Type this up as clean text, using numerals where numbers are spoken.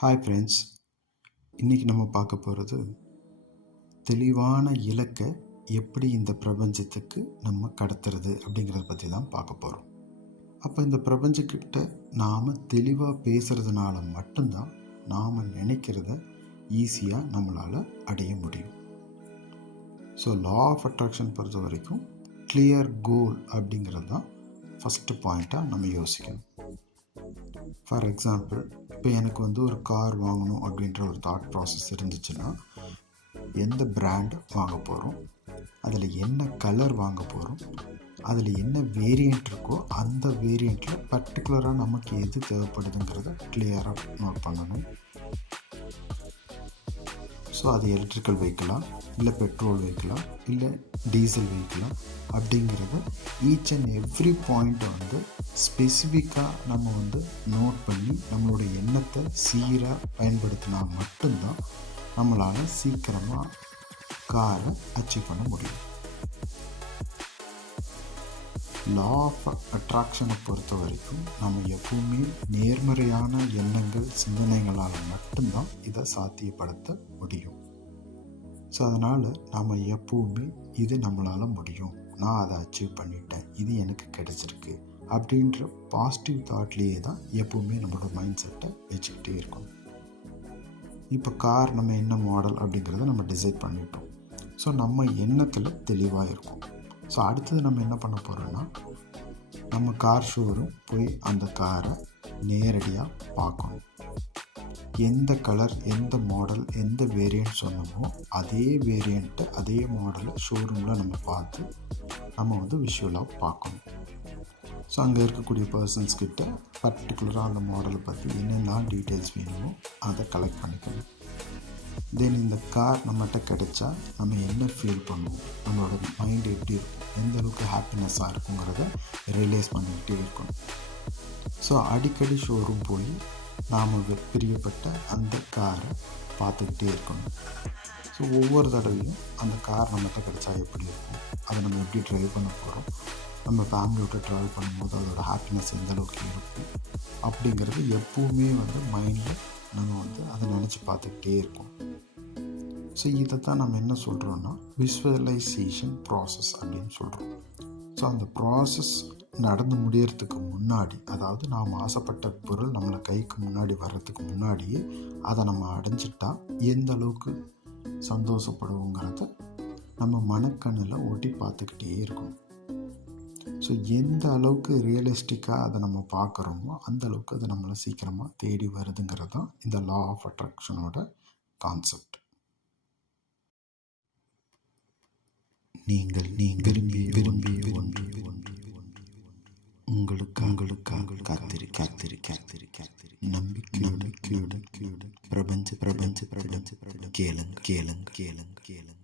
Hi friends, இன்றைக்கி நம்ம பார்க்க போகிறது தெளிவான இலக்கை எப்படி இந்த பிரபஞ்சத்துக்கு நம்ம கடத்துறது அப்படிங்கிறத பற்றி தான் பார்க்க போகிறோம். அப்போ இந்த பிரபஞ்சக்கிட்ட நாம் தெளிவாக பேசுகிறதுனால மட்டும்தான் நாம் நினைக்கிறத ஈஸியாக நம்மளால் அடைய முடியும். ஸோ லா ஆஃப் அட்ராக்ஷன் பொறுத்த வரைக்கும் கிளியர் கோல் அப்படிங்கிறது தான் ஃபஸ்ட்டு பாயிண்ட்டாக நம்ம யோசிக்கணும். ஃபார் எக்ஸாம்பிள், இப்போ எனக்கு ஒரு கார் வாங்கணும் அப்படின்ற ஒரு தாட் ப்ராசஸ் இருந்துச்சுன்னா, எந்த பிராண்ட் வாங்க போகிறோம், அதில் என்ன கலர் வாங்க போகிறோம், அதில் என்ன வேரியண்ட் இருக்கோ அந்த வேரியண்ட்டில் பர்டிகுலராக நமக்கு எது தேவைப்படுதுங்கிறத கிளியராக நோட் பண்ணணும். ஸோ அது எலக்ட்ரிக்கல் வெஹிக்கிளா, இல்லை பெட்ரோல் வெஹிக்கிளா, இல்லை டீசல் வெஹிக்கிளா அப்படிங்கிறத ஈச் அண்ட் எவ்ரி பாயிண்ட்டை ஸ்பெசிஃபிக்காக நம்ம நோட் பண்ணி நம்மளோட எண்ணத்தை சீராக பயன்படுத்தினா மட்டும்தான் நம்மளால் சீக்கிரமாக காரை அச்சீவ் பண்ண முடியும். லா ஆஃப் அட்ராக்ஷனை பொறுத்த வரைக்கும் நம்ம எப்பவுமே நேர்மறையான எண்ணங்கள், சிந்தனைகளால் மட்டும்தான் இதை சாத்தியப்படுத்த முடியும். ஸோ அதனால் நாம் எப்பவுமே இது நம்மளால் முடியும், நான் அதை அச்சீவ் பண்ணிட்டேன், இது எனக்கு கிடைச்சிருக்கு அப்படின்ற பாசிட்டிவ் தாட்லேயே தான் எப்பவுமே நம்மளோட மைண்ட் செட்டை வச்சுக்கிட்டே இருக்கணும். இப்போ கார் நம்ம என்ன மாடல் அப்படிங்கிறத நம்ம டிசைட் பண்ணிட்டோம். ஸோ நம்ம எண்ணத்தில் தெளிவாக இருக்கும். ஸோ அடுத்தது நம்ம என்ன பண்ண போகிறோன்னா, நம்ம கார் ஷோரூம் போய் அந்த காரை நேரடியாக பார்க்கணும். எந்த கலர், எந்த மாடல், எந்த வேரியண்ட் சொன்னமோ அதே வேரியண்ட்டை, அதே மாடலை ஷோரூமில் நம்ம பார்த்து நம்ம விஷுவலாக பார்க்கணும். ஸோ அங்கே இருக்கக்கூடிய பர்சன்ஸ்கிட்ட பர்டிகுலராக அந்த மாடலை பற்றி என்னென்ன டீட்டெயில்ஸ் வேணுமோ அதை கலெக்ட் பண்ணிக்கணும். தென் இந்த கார் நம்மகிட்ட கிடைச்சா நம்ம என்ன ஃபீல் பண்ணுவோம், நம்மளோட மைண்ட் எப்படி இருக்கும், எந்த அளவுக்கு ஹாப்பினஸ்ஸாக இருக்குங்கிறத ரியலைஸ் பண்ணிக்கிட்டே இருக்கணும். ஸோ அடிக்கடி ஷோரூம் போய் நாம் பிரியப்பட்ட அந்த காரை பார்த்துக்கிட்டே இருக்கணும். ஸோ ஒவ்வொரு தடவையும் அந்த கார் நம்மகிட்ட கிடைச்சா எப்படி இருக்கும், அதை நம்ம எப்படி ட்ரைவ் பண்ண போகிறோம், நம்ம ஃபேமிலியோட ட்ராவல் பண்ணும்போது அதோட ஹாப்பினஸ் எந்த அளவுக்கு இருக்கும் அப்படிங்கிறது எப்பவுமே மைண்டில் நம்ம அதை நினச்சி பார்த்துக்கிட்டே இருக்கோம். ஸோ இதை தான் நம்ம என்ன சொல்கிறோன்னா விஷுவலைசேஷன் ப்ராசஸ் அப்படின்னு சொல்கிறோம். ஸோ அந்த ப்ராசஸ் நடந்து முடியறதுக்கு முன்னாடி, அதாவது நாம் ஆசைப்பட்ட பொருள் நம்மளை கைக்கு முன்னாடி வர்றதுக்கு முன்னாடியே அதை நம்ம அடைஞ்சிட்டா எந்த அளவுக்கு சந்தோஷப்படுவோங்கிறத நம்ம மனக்கண்ணில் ஓட்டி பார்த்துக்கிட்டே இருக்கணும். ஸோ எந்த அளவுக்கு ரியலிஸ்டிக்காக அதை நம்ம பார்க்குறோமோ அந்த அளவுக்கு அது நம்மளை சீக்கிரமாக தேடி வருதுங்கிறது தான் இந்த லா ஆஃப் அட்ராக்ஷனோட கான்செப்ட். நீங்கள் விரும்பிய உங்களுக்காக காத்திருக்க நம்பிக்கையுடன் பிரபஞ்ச கேளுங்க.